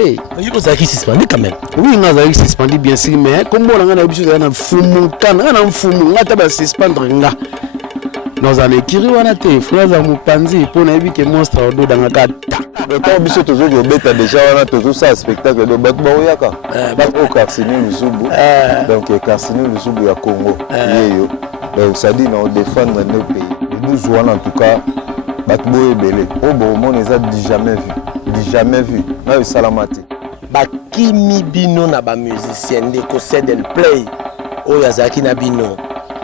Il y a qui suspendu quand même. Oui, il y a qui suspendu bien sûr, mais comme on a l'habitude de fumer, quand on a fumé, on a suspendre là. Dans un écurie, on a été frères à Moupanzi pour n'avoir que monstre au dos dans la carte. Quand biso toujours au bêta déjà on a toujours ça spectacle de Batboyaka. Au Carcino Luzubu. Donc Carcino Luzubu ya Congo. Yeyo. Donc ça dit on défendre nos pays. Nous jouons en tout cas Batboy belé. Au bon moment les a jamais vu. Jamais vu. Là salamati. Bakimi bino na ba musicien de Cosed and Play. Oyazaki na bino.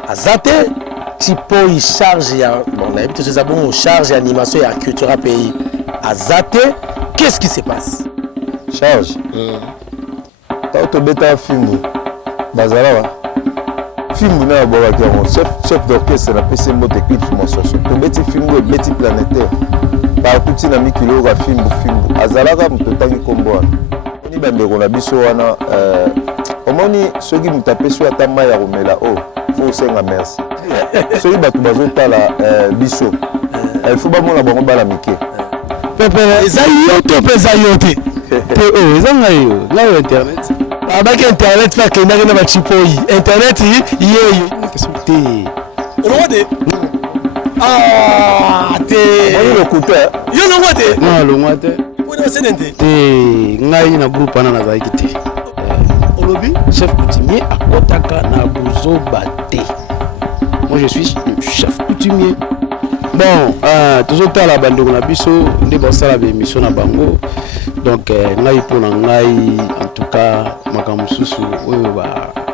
Azate tipo il charge ya bon on a habitué ces abons charge animation et culture pays. Azate, qu'est-ce qui se passe? Charge. Quand tu bêta un film, Bazara, film na boba chef d'orchestre na PC moto clip sur mon social. Tu bêta film ou bêta planétaire. Par tout na mikilo ga film. Azalaka mutotangi kombo. Ni bande ko na biso wana omoni soki mutape so atama ya romela o faut senga merci. Soki batu bazotala biso. Il faut ba mona bango bala mike. Zayote pe zayote. Oh, zangayo, là internet. Abaki internet fa kenda na ba chipoyi. Internet yeyo. Te. Olode. Ah, te. On le coupe. Yo no ngote. Non, le ngote. Pour na senente. Te, ngai na groupe ana na zaiki te. Olobi, chef coutumier à Kotaka na Buzo Bate. Moi je suis chef coutumier. Bon, toujours à la bande de biso, on va faire la émission na bango. Donc, ngai pour ngai, en tout cas, makamususu,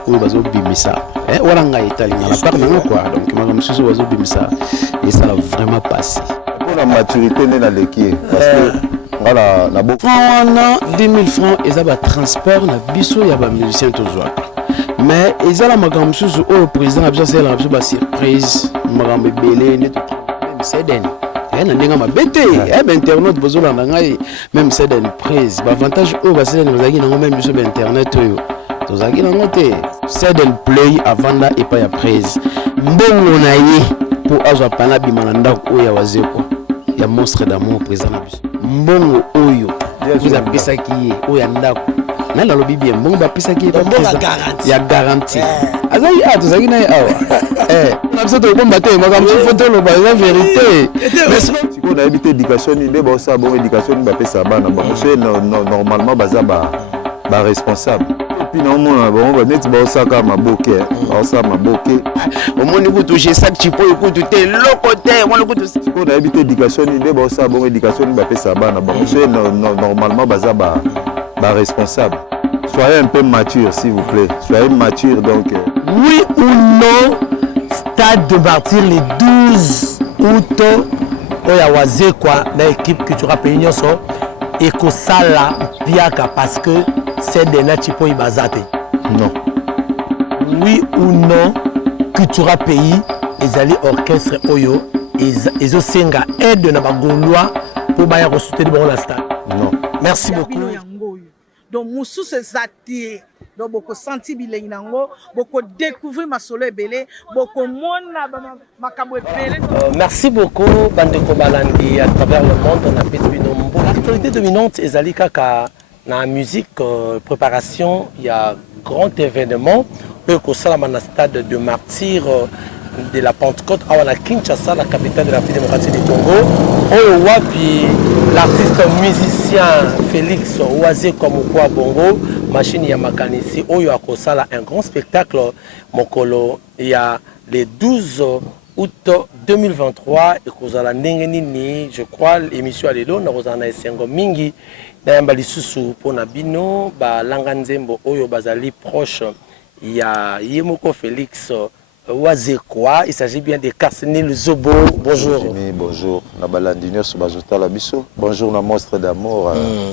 oui, bazo bimisa. Voilà ngai italien, la part nanga quoi. Donc, makamususu bazo bimisa, et ça a vraiment passé. Pour la maturité, on a l'équipe. Parce que, voilà, la beaucoup. 10 000 francs, et ça va transport na biso, y a ba musicien toujours. Mais, et ça la makamususu, au président, a besoin de la surprise, makambe belé, net. C'est den. Il y a un bête. Internet, même c'est une prise. L'avantage, c'est que vous même sur Internet. Vous avez c'est une play avant là et pas la prise. Bon, on a eu pour avoir un bimanda ou ya wazeko. Il y a monstre d'amour présent. Bon, oyo. Vous avez ça qui est ou ya ndako. Na la lobby bien bon ba pisa qui est pas il y a garantie. Azali a tous na awa. On a besoin de bon matin, ma comme photo le ba la vérité. Mais si on a évité éducation ni ba ça bon éducation ba pesa bana ba c'est normalement baza ba responsable. Et puis non bon ba net ba ça ka maboke, ba ça maboke. Au moins vous toucher ça tu peux écouter le côté, moi le côté. On a évité éducation ni ba ça bon éducation ba pesa bana ba c'est normalement baza ba responsable. Soyez un peu mature, s'il vous plaît. Soyez mature, donc. Oui ou non, stade de partir le 12 août, Oyawaze quoi, l'équipe culturelle Péignon et que ça là, piaka parce que c'est des natifs ibazate. Non. Oui ou non, culturelle pays, ils allaient orchestre Oyo, ils ont senga aide de Nabagolois pour bailler soutenir le stade. Non. Merci beaucoup. Donc Moussou se zati donc beaucoup senti bilingue nango beaucoup découvrir ma solo belé beaucoup mona makambo belé. Merci beaucoup Bandeko Balandi à travers le monde on a fait l'actualité dominante ezali kaka na musique préparation il y a grand événement que ça la stade de martyrs de la Pentecôte à Kinshasa, la capitale de la République démocratique du Congo. On voit puis l'artiste musicien Félix Oazé comme quoi Bongo, machine Yamakanisi, Oyo Akosala, un grand spectacle Mokolo. Il y a le 12 août 2023 et Kozala Nengenini, je crois, l'émission à l'élo, Narozana Esengo Mingi, Nayambali Susu pour Nabino, Langanzembo Oyo Bazali proche. Il y a Yemoko Félix. Wazekwa, il s'agit bien de Carcine Luzobo. Bonjour. Bonjour. Bonjour, na monstre d'amour.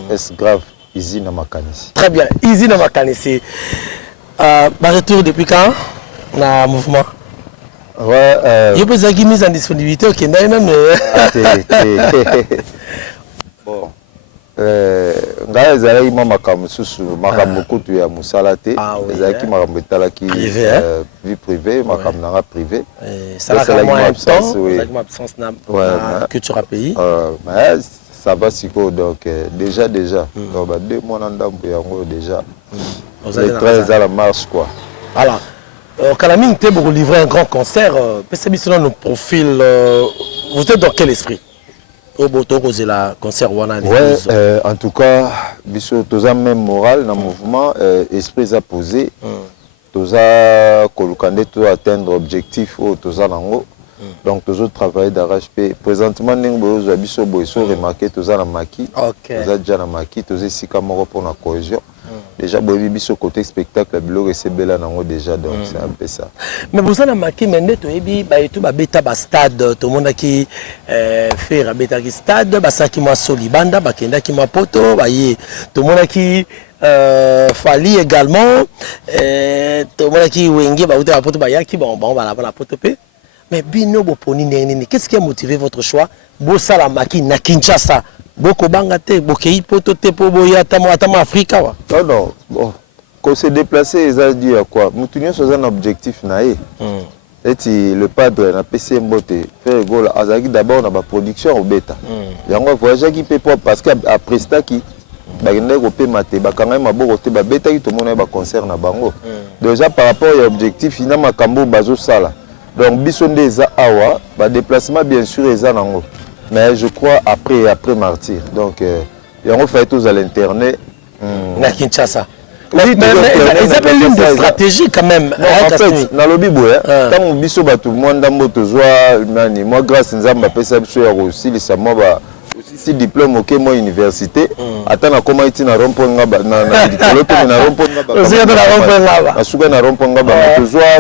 Est-ce grave? Easy na Makanisi. Très bien, Easy na Makanisi. Retour depuis quand? Na mouvement. Ouais. Il y a besoin de mise en disponibilité au Kenya même. Bon. Nga ezalaki makambo susu makambo kutu ya musala te ezalaki makambo etalaki vie privée makambo nanga privé ça la absence na culture pays ça va siko donc déjà donc 2 mois na ndambo yango déjà le 13 à la marche quoi. Alors Kalamine te pour livrer un grand concert selon nos profils vous êtes dans quel esprit au boto cause la concert wana ouais en tout cas biso toza même moral dans mouvement esprit a posé toza kolukande to atteindre objectif au toza nango. Donc toujours travailler d'arrache-pied. Présentement nous biso boiso remarqué toza na maki. Toza déjà na maki, toza sika moko pour la cohésion. Déjà bobi biso côté spectacle bilo recebela nango déjà donc c'est un peu ça. Mais vous na maki mende to ebi ba etu ba beta ba stade to mona ki faire beta ki stade ba saki mo solibanda ba kenda ki mapoto ba ye to mona ki Fali également to mona ki wenge ba uta poto ba yaki bon ba la poto pe. Mais bino boponi neni qu'est-ce qui a motivé votre choix bosala maki na Kinshasa boko bangate bokei poto te po boya tamo Afrika wa non bon quand se déplacer ils a dit à quoi mutunyo so un objectif na e et le padre na PC Mbote faire gol azaki d'abord na ba production au beta yango voyage qui peut parce que après ça qui bagende ko pe mate bakanga maboko te ba beta ki to mona ba concert na bango déjà par rapport à objectif ina makambo bazo sala. Donc, bisonde eza awa, ba déplacement bien sûr eza nango. Mais je crois après martyr. Donc, on fait tous à l'internet. Na Kinshasa. Mais ils appellent l'une des stratégies quand même. En fait, dans le Bible, quand biso batu mwanda moto zoa nani, moi grâce nzamba pesa biso ya aussi les sama ba aussi diplôme OK moi université. Attends na comment iti na romponga na dikoloto na romponga ba. Aussi na romponga ba. Asuka na romponga ba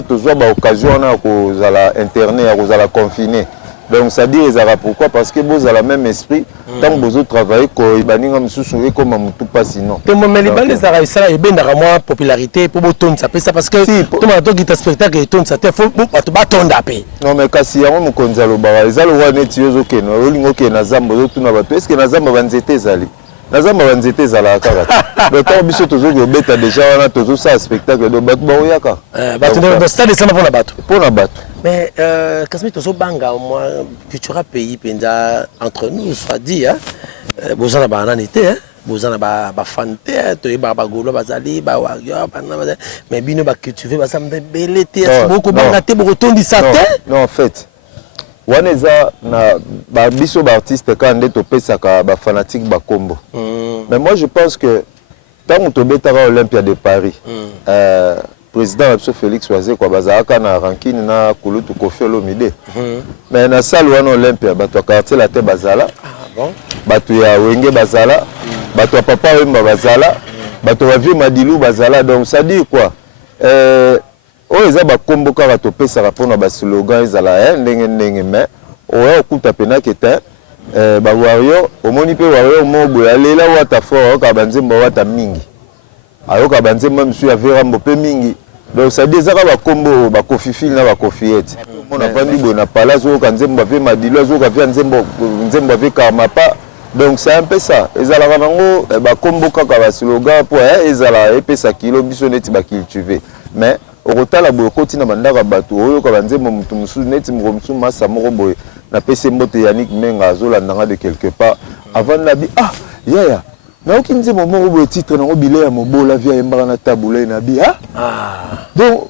tozoa ba occasion na ko zala internet ya ko zala confiné. Donc ça dit les arabes pourquoi parce que vous avez le même esprit tant que vous travaillez ko ibaninga misusu comme mutu pas sinon. Te mo meliba les arabes ça et ben moi popularité pour boton ça peut ça parce que tout ma to spectacle et ton ça te faut bato batonda pe. Non mais kasi yango mukonza lo ba ezalo wana tiyozo keno olingo ke na zambo zo tuna bato est-ce que na zamba banzete zali na zamba banzete zala kaka mais tant biso tozo ko beta déjà wana tozo ça spectacle do bato ba oyaka bato de stade ça pour na bato. Mais Kasmi tozo banga moi cultura pays penza entre nous soit dit hein bozana ba nanité hein bozana ba fante to ba golo bazali ba wagyo mais bino ba cultiver ba sambe belete beaucoup banga te beaucoup tondi ça non en fait waneza na ba biso ba artiste quand to pesaka ba fanatique ba kombo mais moi je pense que tant on to betara Olympia de Paris président Abso Félix Oazé kwa bazaka na rankine na kulutu Kofi Olomide mais na salle wana Olympia bato quartier la te bazala bato ya wenge bazala bato ya papa wemba bazala bato ya vieux Madilu bazala donc ça dit quoi eza ba kombo kaka to pesa rapona ba slogan ezala ndenge mais oya okuta pena kete ba wario omoni pe wario mobo ya lela wata fort ka banzemba wata mingi ayoka banzemba msu ya verambo pe mingi. Donc ça dit ça va combo ba kofifil na ba kofiette. On a vendu bona palazo ka nzembo ve madilo zo ka via nzembo ve kamapa. Donc c'est un peu ça. Ezala rango ba combo kaka ba slogan pour ezala epesa kilo biso neti ba cultiver. Mais au rotala bo koti na mandaka bato oyo ka nzembo mutu musu neti mo musu masa moko boy na pese mbote Yannick Menga azola ndanga de quelque part avant na bi yeah na okinze momo obo titre na obile ya mobola via embara na tabula na bi donc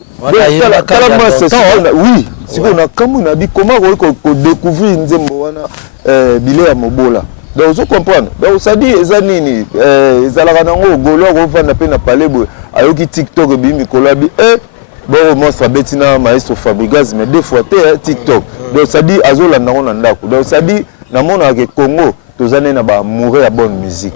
kala moi c'est ça oui siko na kamu na bi comment ko découvrir nzembo wana bile ya mobola donc vous comprenez donc ça dit eza nini ezalaka nango golo ko vanda pe na palais boy ayoki TikTok bi mikolo bi bon monstre betina maestro Fabregas mais deux fois TikTok donc ça dit azola nango na ndako donc ça dit na mona ke Congo tozane na ba mourir ya bonne musique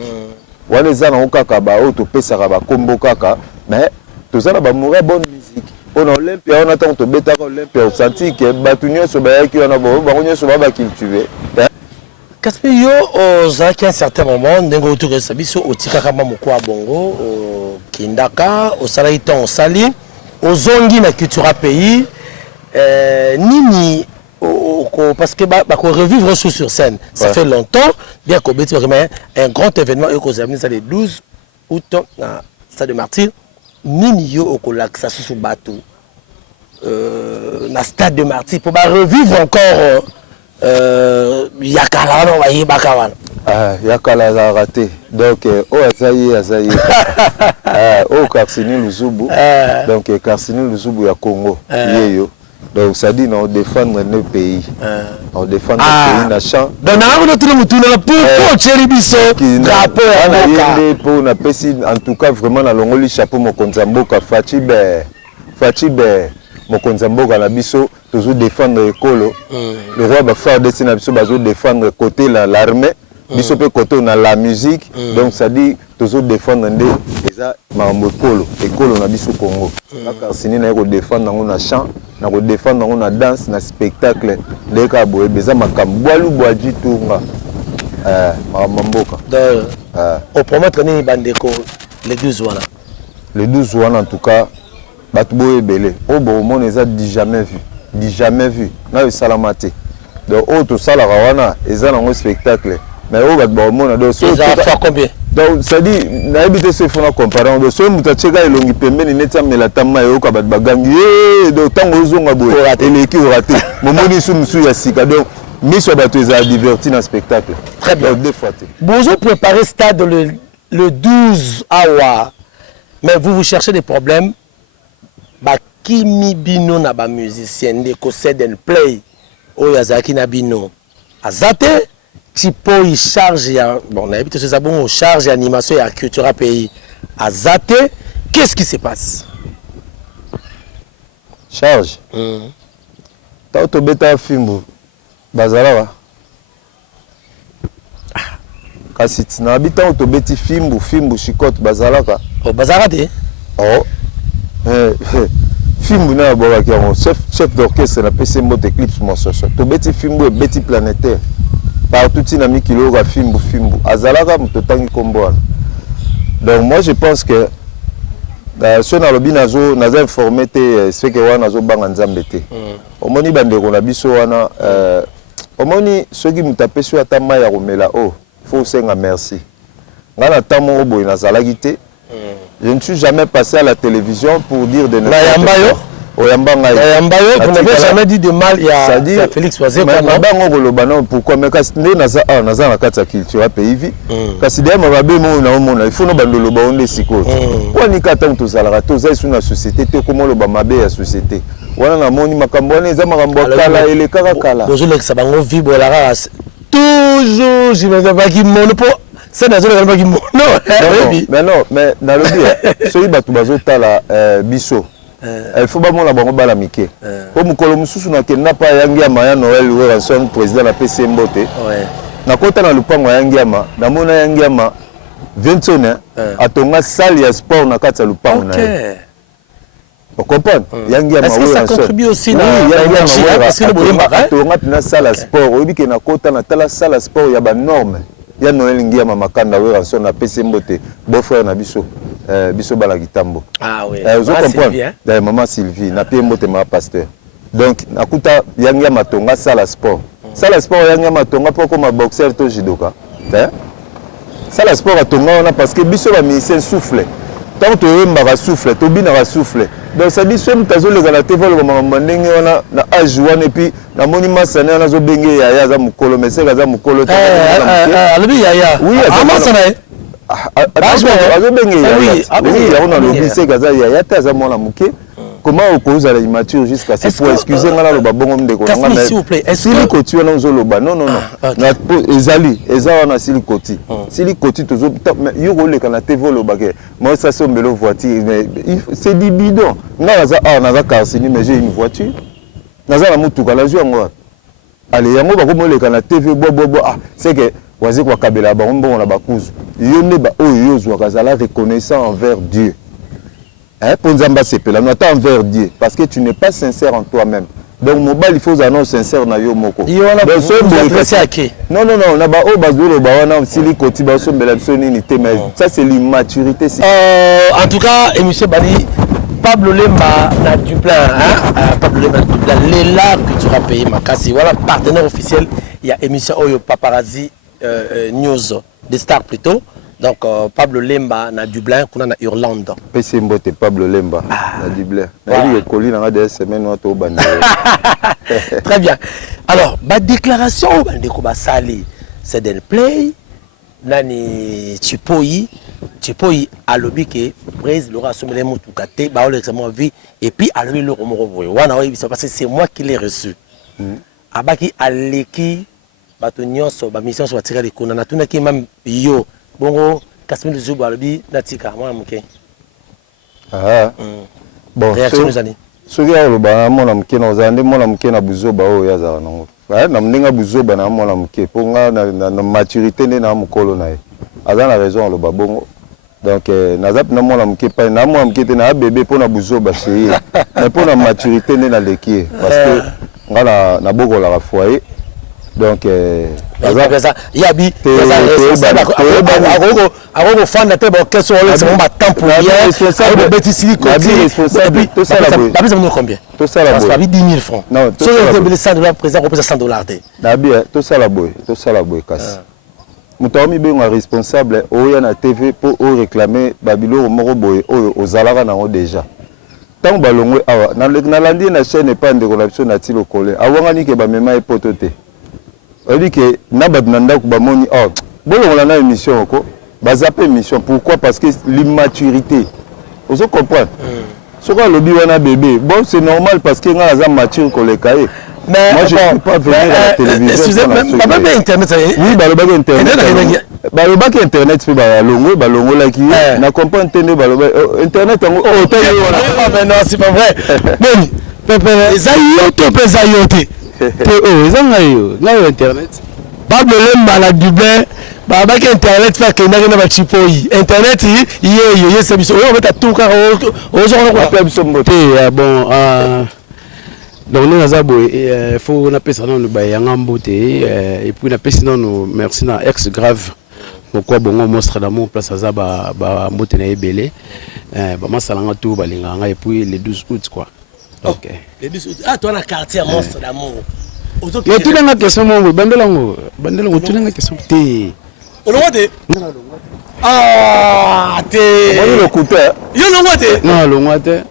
wale zana okaka ba auto pesaka ba kombo kaka mais tozana ba mourir bonne musique on Olympia on attend to beta Olympia au senti que batunyo so ba yaki on a ba banyo so ba cultiver Kaspi yo ozaki un certain moment ndengo autour sa biso otika kama moko bongo kindaka osala iton osali ozongi na culture pays nini parce que pour revivre sur scène ça fait longtemps bien qu'on mais un grand événement que ça le 12 août na stade de Martyr nini yo okolaxa sur bateau na stade de Martyr pour revivre encore yakala no bayebaka wana ya kala aza raté donc oyo aza ye oyo Karsini Luzubu donc Karsini Luzubu ya Congo yeyo donc ça dit on défendre nos pays on défendre nos pays na champ donc na tout le monde na pour chéri biso drapeau na yende pour na pesi en tout cas vraiment na longoli chapeau mokonza mboka Fachibe mokonza mboka na biso toujours défendre ekolo le roi ba faire dessin na biso bazo défendre côté l'armée biso pe côté on a la musique donc ça dit toujours défendre ndé eza mambo ekolo na biso Congo Karsini na ko défendre ngo na chant na ko défendre ngo na danse na spectacle ndeka boye beza makambo bwaji tunga mamboka au promettre ni bandeko les 12 wana les 12 wana en tout cas batu boye belé o bo mon eza jamais vu na salamate donc o to sala wana eza na ngo spectacle mais au bat bon mon donc ça fait combien donc ça dit na habité ce fona comparant donc so muta cheka elongi pembeni neta melatama yo ka bat bagangi donc tango zonga boye eleki raté momoni sumsu ya sika donc miso bato eza diverti na spectacle très bien deux fois bonjour préparer stade le 12 awa mais vous cherchez des problèmes ba kimi bino na ba musicien ndeko Seden Play oyo azaki na bino azate tipo il charge ya bon on a habité ce bon charge animation et culture pays azate qu'est-ce qui se passe charge ta to beta fimbo bazala kasi tina habita to beti fimbo chikote bazalaka o bazarate Fimbu na boba ki on chef d'orchestre na PC Mbote Eclipse Monsoso to beti fimbu e beti planétaire partout tina mi kilo ga fimbu azalaka mutotangi kombo. Donc moi je pense que so na lobi nazo informé te ce que wana zo banga nzambe te omoni bandeko na biso wana omoni soki mutapesi ata mai ya komela faut senga merci ngana tamo oboy na zalaki te. Je ne suis jamais passé à la télévision pour dire de n'importe quoi. Vous n'avez jamais dit de mal, il y a Félix Oisé. Pourquoi? Mais quand on a la carte culture pays vie, quand il faut nous bandolo de siko. Pour ni kata on tous ala tous est une société comment le bamabe la société. Wana na moni makambo ne za makambo kala ele kaka kala. Bonjour le sabango vibre la race. Toujours je vais pas qui monopole. C'est dans le pas qui non mais dans le bien soyi batu bazotala biso il faut ba mona bango bala mike ko mukolo mususu na kenda pa yangi ya maya Noël Ranson président na PC Mbote na kota na lupango yangi ya ma na mona yangi ya ma 21 atonga salle ya sport na kata lupango na vous comprenez yangi ya ma est-ce que ça contribue aussi na parce que le bolimba atonga na salle ya sport obi ke na kota na tala salle ya sport ya ba norme ya Noël ngia mama kanda we ranson na PC Mbote beau frère na biso biso bala kitambo oui vous comprenez maman Sylvie na Pierre Mbote ma pasteur donc nakuta yangia matonga sala sport yangia matonga poko ma boxeur to judoka sala sport atonga ona parce que biso ba musicien souffle tant to yemba ba souffle to bina ba souffle donc ça dit so mtazo le gala te volo ba mandenge ona na ajuane et puis na monima sana na zo benge ya za mukolo mese za mukolo te alobi ya oui amasa na azo benge ya on a lobi se gaza ya ta za mona muke comment on cause la immature jusqu'à ce pour excuser ngala lo babongo ndeko nga mais s'il vous plaît est-ce que koti wana uzoloba non na ezali eza wana sili koti toujours yo ko leka na TV loba ke moi ça c'est mbelo voiture mais c'est du bidon nga za Karsini mais j'ai une voiture naza na mutuka la joie ngwa allez yango ba ko leka na TV bo c'est que wazi kwa kabela ba mbongo na bakuzu yo ne ba oyo zwa kazala reconnaissant envers Dieu. Pour Nzamba sepela, nous attend envers Dieu parce que tu n'es pas sincère en toi-même. Donc mon bal il faut annoncer sincère na yo moko. Yo na adressé à qui? Non, na ba o bazolo ba wana sili koti ba so mbela biso nini te mais ça c'est l'immaturité. En tout cas, monsieur Bali Pablo Lemba na Dublin Pablo Lemba na Dublin Lela Culture pays makasi voilà partenaire officiel il y a émission Oyo Paparazzi News des stars plutôt. Donc Pablo Lemba na Dublin kuna na Irlande. PC Mbote Pablo Lemba na Dublin. Na lui école na des semaines wa to bande. Très bien. Alors, ba déclaration bande ko ba sali Seden Play nani Chipoi alobi ke prise l'aura sommé mutu kate ba ole examen vie et puis alobi le romoro boy wana oyi parce que c'est moi qui l'ai reçu abaki aleki bato nyonso ba mission so batira likuna na tuna ki même yo bongo Kasmine Zuba alobi natika mwana muke bon réaction nous ani soki aloba mwana muke na ozande mwana muke na buzoba oyo yazala nango na mninga buzoba na mwana muke po nga na maturité nde na mukolo na ye aza na raison aloba bongo donc nazap na mwana muke pa na mwana muke te na bébé po na buzoba chérie mais po na maturité nde na leki parce que nga na bokola la foyer donc yabi ako fanda te ba keso ole c'est mon temps pour rien responsable bétisili côté responsable tout ça là boy besoin de combien tout ça là boy ça 10 000 francs non so le $100 présent repose $100 te nabi tout ça là boy kasi mutomi benga responsable oya na TV pour réclamer babilo moko boy aux alara nango déjà tant balongwe awa na landi na chaîne pas de corruption na tilo kolé awangani ke ba mema epoto te dit que nabat nanda ku bamoni bolongola na émission ko bazape émission pourquoi parce que l'immaturité vous comprenez ce qu'on lobby wana bébé bon c'est normal parce que nga za mature ko le cahier mais moi je ne peux pas venir à la télévision excusez-moi pas internet oui balobaki internet pe balongo la ki na comprendre tene baloba internet ngo mais non c'est pas vrai bon pepe zayoto pe zayote Ils internet. Pas de malade du bain. Baba qui internet fait que n'a pas chipoi. Internet il c'est biso. On va tout car aux gens on appelle biso moté bon donc nous azabo il faut on appelle ça non ba yanga mboté et puis on appelle sinon nous merci na ex grave. Pourquoi bon monstre d'amour place azaba ba mboté na ebélé ba masalanga tout balinganga et puis le 12 août quoi. Ok. Les 12 août. Ah, toi, on a quartier monstre d'amour. Et tu n'as pas question, mon bandelango. Bandelango, tu n'as pas question. T'es. On l'a dit. Ah, t'es. On le couteau. Yo, l'on t'es. Non, l'on t'es.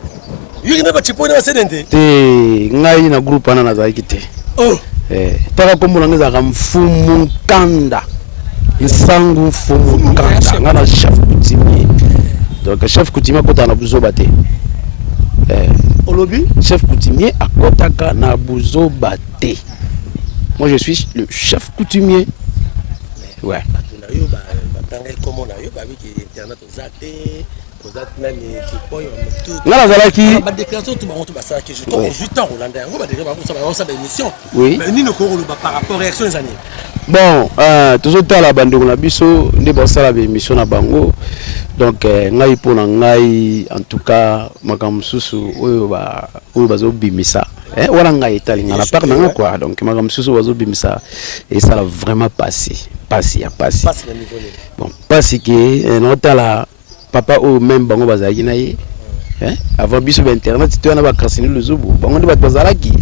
Yo, n'as pas chipé dans la scène. T'es. Ngai na groupe ana na zaikite. Oh. T'as comme on a un fumu kanda. Nsangu fumu kanda. Ngana chef coutumier. Donc chef coutumier quand on a besoin battre. Olobi chef coutumier à Kotaka na Buzo Baté. Moi je suis le chef coutumier. Ouais. Là la qui ba déclaration tout baron tout ba ça que je tombe 8 ans hollandais. On va dire on ça émission. Oui. Mais ni no ko par rapport réaction des années. Bon, toujours à la bande na biso ndé ba ça la émission na bango. Donc ngai pona ngai en tout cas makamsusu oyo bazo bimisa wala ngai etali ngala par nanga quoi donc makamsusu bazo bimisa et ça a vraiment passé bon parce que notala papa o même bango bazaki na ye avant biso internet tu na ba krasini luzubu bango ndi batozalaki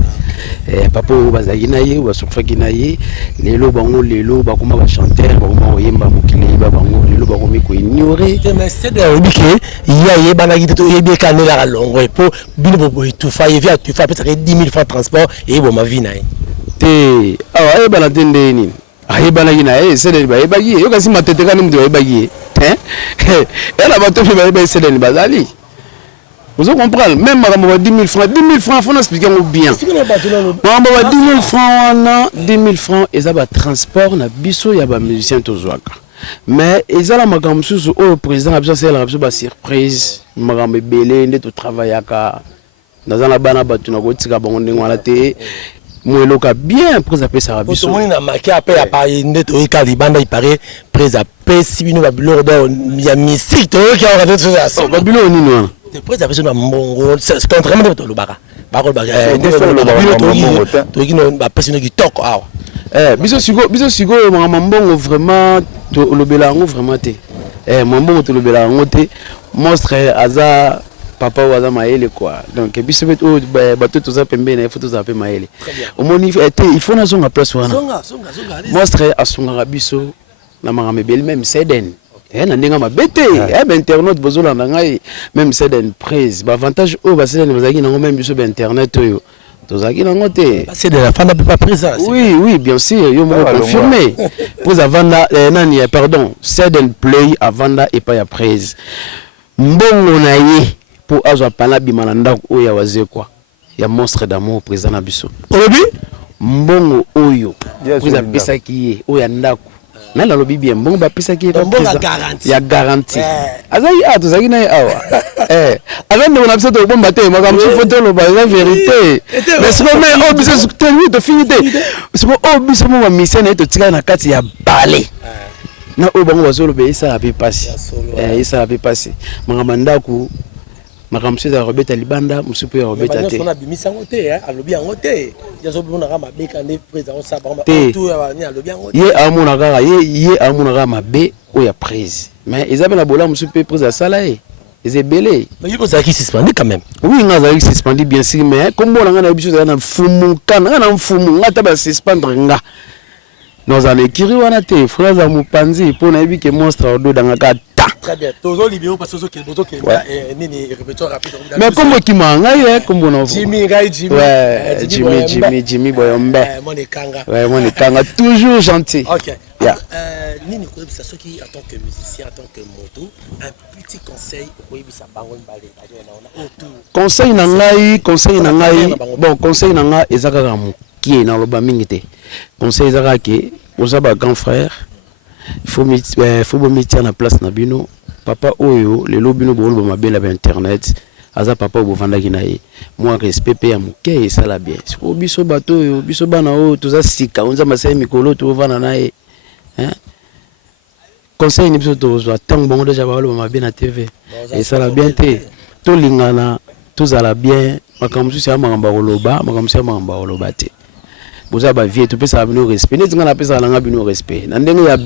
papa o bazaki na ye ba sofaki na ye lelo bango lelo bakoma ba chanteur bakoma oyemba mokili ba bango lelo bakomi ko ignorer mais c'est de obike ya ye banaki to ye bien kanela la longo et pour bino bobo tout fa ye via tu fa peut-être 10 000 francs transport et bon ma vie na te ah e bana tende ni aye banaki na ye c'est de ba e bagi yo kasi matete kana mtu e bagi et la bato fe ba c'est de bazali. Vous comprenez? Même à 10 000 francs, 10 000 francs, il faut expliquer bien. 10 000 francs, 10 000 francs, et ça va transport, na biso, il y a des musiciens tous. Mais ils ont la magam sous au président, a besoin de la surprise, magam belé, ne tout travail à ka. Dans la bana batu na gotika bango ngwana te. Moi ka bien prise à ça biso. Tout le monde na marqué après à Paris, ne to ka libanda il paraît prise à si bino ba bilo do il y a mystique to qui a raté ça. Ba bilo ni no. Le président a besoin d'un mongo, c'est contrairement à l'Obara. Par contre, biso sigo mambo vraiment to lobelango vraiment te mambo to lobelango te monstre aza papa waza maele quoi donc biso beto bato to za pembe na photo za pe maele omoni il faut na zonga place wana monstre asunga biso na mangame bel même seden na ndinga mabete internet bozolanda ngai même seden prise ba avantage o ba seden bazaki na même biso ba internet oyo tozalaki nango te. C'est de la fin de pas prise. Oui, bien sûr, yo mo confirmé. Prise avanda nani pardon, Seden play avanda et pas ya prise. Mbongo na ye pour azwa pana bimana ndako oyo waze kwa. Ya monstre d'amour président na biso. Olobi mbongo oyo prise pesa ki oyo ya ndako. Na la lobi bien mbongo ba pesa ki ya garantie. Azai tozaki na awa. Avant de on to bomba te makambo photo lo ba la vérité. Mais ce moment biso tenu to finité. Ce moment biso mo mission na to tika na kati ya balé. Na o bango bazolo be isa api passer. Isa api passer. Makambo ndako makambo se za robeta libanda musupe ya robeta te. On a bimisa ngote alobi ngote. Yazo bona kama beka ne président ça ba tout ya ni alobi ngote. Ye amona kaka ye amona kaka mabe o ya prise. Mais Isabelle Bola musupe prise à salaire. C'est belé. Mais il faut ça qui suspendu quand même. Oui, on a suspendu bien sûr, mais comme on a l'habitude de fumu, quand on a fumu, on a tabas suspendre nga. Nous allons écrire on a té frères à Mupanzi pour n'avoir que monstre au dos dans la carte. Très bien. Toujours libéré parce que qui boto qui ni répétition rapide. Mais comme qui manga comme on a Jimmy Gai Jimmy. Ouais, Jimmy Boyombe. Mon kanga. Ouais, mon kanga toujours gentil. OK. Nini ko bisa soki en tant que musicien, en tant que moto, un petit conseil pour bisa bango balé na autour. Conseil na ngai. Bon, conseil na nga ezaka ka mukie na loba mingi te. Conseil ezaka ke ozaba grand frère. Il faut mettre en place na bino papa oyo le lobino bolo ba mabela ba internet aza papa obovanda kinaye moi respect pe ya muke et ça la bien ko biso bato oyo biso bana o toza sika onza masai mikolo to vana nae hein conseil ni biso to zo tang bongo déjà ba bolo ba mabena TV et ça la bien te to lingana to za la bien makambo su ya makamba koloba makambo su ya makamba koloba te boza ba vie to pesa bino respect netinga na pesa langa bino respect na ndenge ya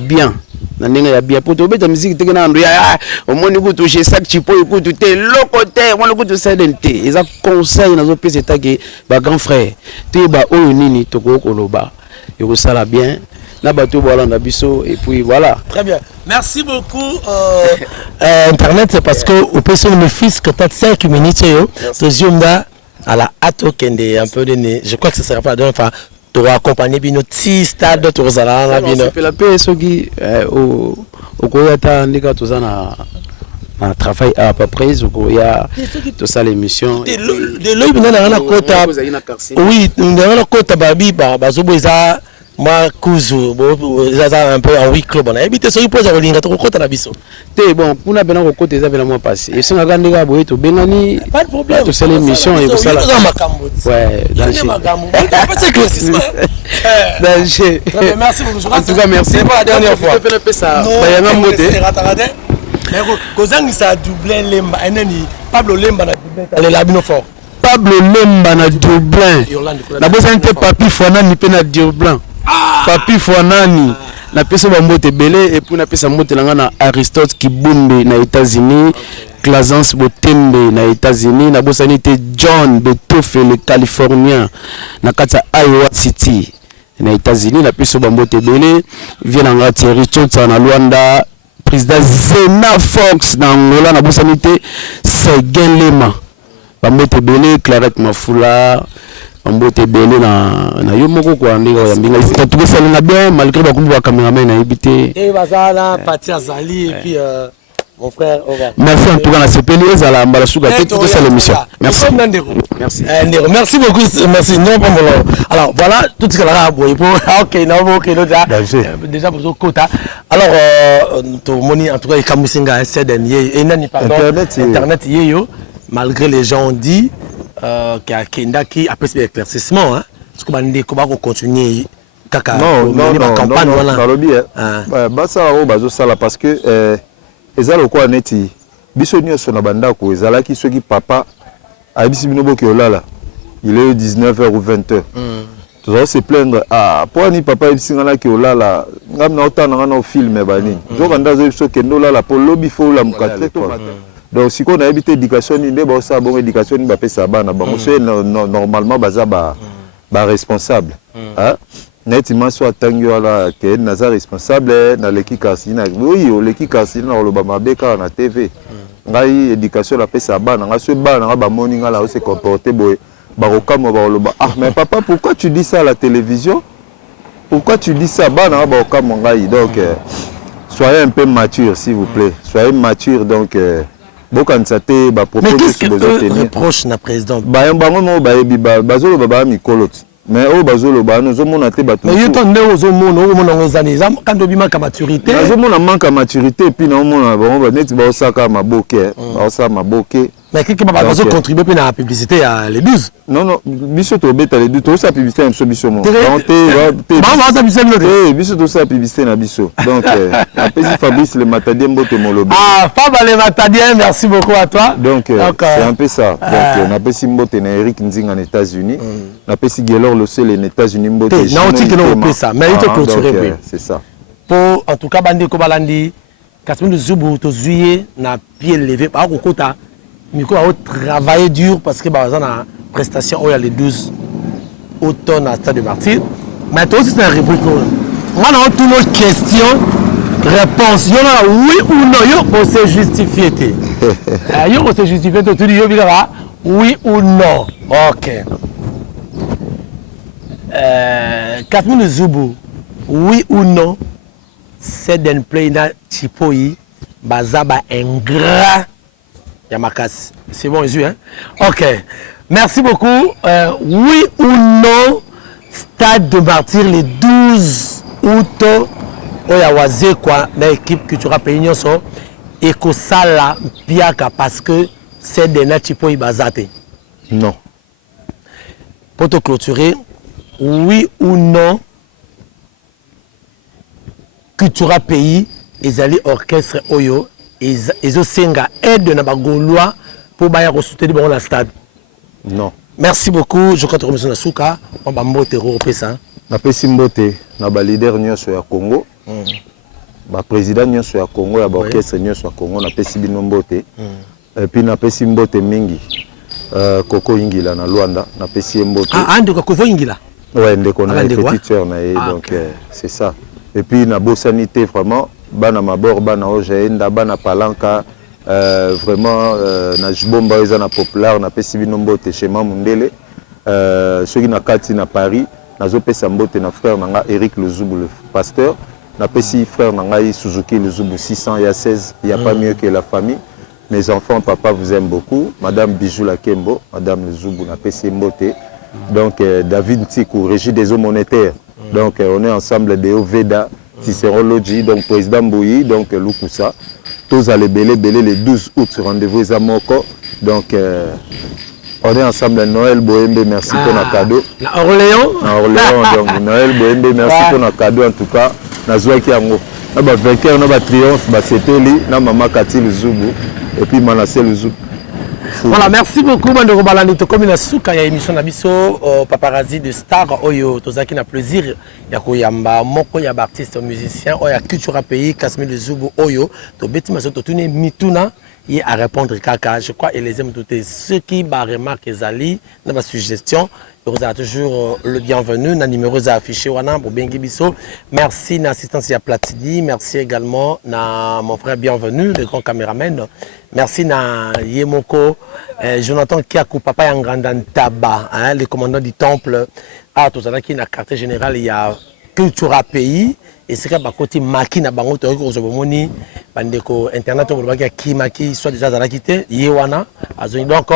bien pour to beta musique te na ndo ya omoni ku to chez sac chipo ku to te lokote omoni ku to sedente eza conseil na zo pesa take ba grand frère te ba oyo nini to ko koloba yoko sala bien na bato bolanda biso et puis voilà. Très bien. Merci beaucoup internet parce que au pesa le fils que tu 5 minutes yo to ziumda à la ato kende un peu de je crois que ce sera pas la dernière fois. Tu vas accompagner bino ti stade tu vas aller bino. C'est la paix soki au koyata ndika tozana un travail à peu près au ya tout ça l'émission. De l'œil bino na kota. Oui, na na kota babi bazobo eza moi kuzu ça un peu en week club on a habité soki pose à linga to kota na biso. Te bon kuna bena ko kota eza bena moi passé. Et singa ndika boye to bengani pas de problème. Tout ça l'émission et ça la. Ouais, danger. Danger. Merci beaucoup. En tout cas merci. C'est pas la dernière fois. Bayanga mote. Mais kozangi ça doublé lemba enani Pablo Lemba na doublé la bino fort. Pablo Lemba na Dublin. Na bosa nte papi Fwanani pe na Dublin. Papi Fwanani na pesa ba mbote belé et puis na pesa mbote langa na Aristote Kibumbe na États-Unis, Clazance Botembe na États-Unis, na bosa nite John Betofe le Californien na kata Iowa City na États-Unis, na pesa ba mbote belé vient na Thierry Chotsa na Luanda, président Zena Fox na Angola na bosa nite Segen Lema. Bambote belé Clarette Mafula bambote belé na yo moko ko andika ya mbinga ifika tout ça na bien malgré ba kumba cameraman na ibité et bazala Patia Zali et puis mon frère Ova. Merci en tout cas na sepeli ezala mbala suka tout ça l'émission. Merci. Merci. Merci beaucoup, merci. Non bon alors voilà tout ce que la boy pour OK non OK déjà pour quota. Alors to moni en tout cas Kamusinga c'est dernier et nani pardon internet yo malgré les gens ont dit qu'il y a Kenda qui a plus d'éclaircissement hein parce que bande ko ba ko continuer kaka non campagne voilà balobi ba ça o bazo sala parce que ezalo ko neti biso nyonso na banda ko ezala ki soki papa abisi bino boki olala il est 19h ou 20h tu dois se plaindre pour ni papa abisi ngana ki olala ngam na otana ngana o film ba nini zo banda zo biso kendo olala po lobi fo la mukatre to donc si on a évité éducation ni ba ça bon éducation ni ba pesa bana bango c'est normalement baza ba responsable hein netima soit tangi wala ke naza responsable na leki kasi na oui leki kasi na loba mabeka na TV ngai éducation la pesa bana nga so bana ba moni nga la se comporter boy barokamwa baroloba ah mais papa pourquoi tu dis ça à la télévision, pourquoi tu dis ça bana barokamwa ngai. Donc soyez un peu mature s'il vous plaît, soyez mature. Donc bokanisa te ba propos. Mais qu'est-ce que eux reprochent na président bango mo bayebi bazolo baba mikolo mais oh bazolo ba nous omona te bato mais yoto nde ozomona ngozani quand obima ka maturité bazomona manque à maturité et puis na omona bango neti ba osaka maboke ba osaka maboke. Mais qui va contribuer à la publicité à les 12? Non, biso to beta les 12, to sa publicité en biso mo. Donc biso to sa publicité na biso. Donc après Fabrice le Matadien mbote molobi. Ah, Fab le Matadien, merci beaucoup à toi. Donc c'est un peu ça. Donc on appelle Mbote na Eric Nzing en États-Unis. On appelle Gelor le seul en États-Unis mbote. Non, on dit que non on ça, mais il te clôturer. C'est ça. Pour en tout cas bande ko balandi, Kasmine Zubu to zuye na pied levé par kokota. Miko a travaillé dur parce que bah, on a prestation il y a les 12 automne à Stade de Martyr. Mais toi aussi c'est une rubrique. On a toutes nos questions, réponses. Il y a oui ou non, on s'est justifié. On s'est justifié, tu dis oui ou non. Ok. Kasmine Zubu, oui ou non, c'est d'un play na Chipoi, Bazaba ingrat. Yamakas. C'est bon, Jésus, hein? Ok. Merci beaucoup. Oui ou non, Stade de Martyr, le 12 août, Oyawaze, quoi, l'équipe culturelle Péignon, et que ça là, piaka, parce que c'est des Nachipo Ibazate. Non. Pour te clôturer, oui ou non, culturelle pays, ils allaient orchestre Oyo. Ils ont senga aide na bagolois pour baya soutenir bon la stade. Non. Merci beaucoup. Je crois que remercie Nasuka. On va mbote européen ça. Na pesi mbote na ba leader nyonso ya Congo. Ba président nyonso ya Congo ya ba orchestre nyonso ya Congo na pesi bino mbote. Et puis na pesi mbote mingi. Koko Ingila na Luanda na pesi mbote. Ah ande Koko Ingila. Ouais, ndeko na petite sœur na donc c'est ça. Et puis na bo sanité vraiment bana mabor bana ojaenda bana palanka vraiment na jibomba eza na populaire na pesi bino mbote chez Mamundele soki na kati na Paris nazo pesa mbote na frère nanga Eric Luzubu le pasteur na pesi frère nanga Suzuki Luzubu 600 il y a 16 il y a pas mieux que la famille. Mes enfants papa vous aime beaucoup, madame Bijou Lakembo, madame Luzubu na pesi mbote. Donc David Tikou régie des eaux monétaires. Donc on est ensemble de Oveda Cicéron Lodji, donc président Bouyi, donc Lukusa. Tous allez belé le 12 août, rendez-vous à Moko. Donc on est ensemble à Noël Bohembe, merci pour notre cadeau. À Orléans. Donc Noël Bohembe, merci pour notre cadeau en tout cas. Nazouaki Kiango. On a vainqueur, on a triomphe, c'était lui, maman Kati Luzubu, et puis Manassé Luzubu. Voilà, merci beaucoup, Mandoro Balani. Comme une souka, il y a une émission d'Abisso, paparazzi de Star, Oyo, Tozaki n'a plaisir. Il y a Koyamba, Moko, il y a artiste, musicien, il y a culture pays, Kasmine Zubu, Oyo, Tobeti Maso, Totune, Mituna, il y a à répondre Kaka. Je crois et les aime tout. Ceux qui remarquent Zali, dans ma suggestion, vous avez toujours le bienvenu. Nos numéros affichés, pour Bengi Bisso. Merci à l'assistance à Platini. Merci également à mon frère bienvenu, le grand caméraman. Merci à Yemoko, Jonathan Kiakou, papa Yangandan Taba, le commandant du temple. Ah, tout ça, qui est la carte générale, il y a Cultura Pays. Et c'est que côté Maki na bango to ko zobomoni bandeko internet ko baki Kimaki soit déjà dans la quitté Yewana azoni donc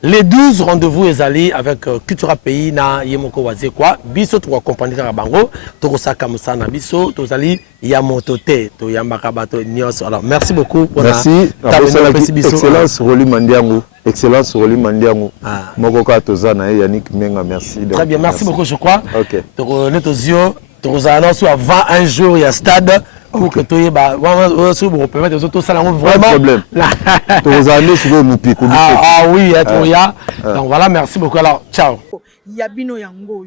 les 12 rendez-vous ezali avec Cultura Pays na Yemoko waze quoi biso to accompagner ka bango to ko saka musana biso to zali ya motote to yambaka bato nyos. Alors merci beaucoup pour merci excellence Roli Mandiango. Excellence Roli Mandiango. Moko ka to zana Yannick Menga merci. Très bien, merci beaucoup je crois. OK. To net aux yeux nous annonçons avant un jour il y a stade pour que tu vraiment problème. Ah oui, donc voilà, merci beaucoup. Alors ciao. Yabino yango.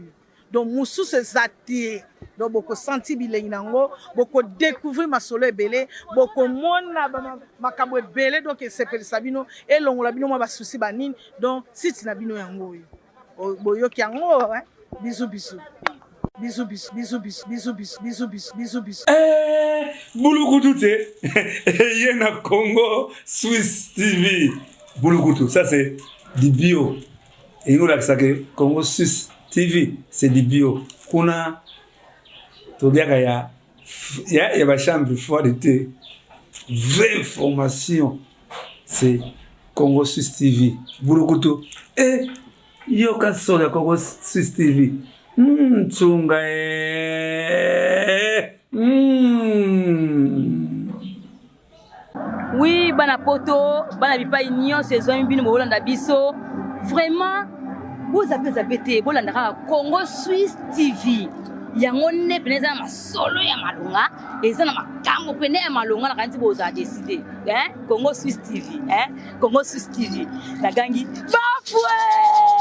Donc musu se zati donc boko senti bilengi nango boko découvrir ma solo belé boko mona makambo belé donc c'est per sabino et longola bino ma souci banine donc site na bino yango boyoki yango hein bisous bisous. Bisous, bisous, bisous, bisous, bisous, bisous, bisous, bisous, bisous, bisous. Bouloukou Yena Congo, Swiss TV. Bouloukou, ça c'est du bio. Et nous, là, que Congo Suisse TV, c'est du bio. Kuna, tu dis qu'il y a ma chambre fois d'été. Vraie information, c'est Congo Suisse TV. Bouloukoutou. Et, yo, quand sur le Congo Suisse TV. Tsunga. Oui, bana poto, bana bipa union saison bino bolanda biso. Vraiment, vous avez été bolanda Congo Suisse TV. Yango ne peneza masolo ya malunga, eza na makambo pene ya malunga na kanti boza décider. Congo Suisse TV, Congo Suisse TV. La gangi bafoué.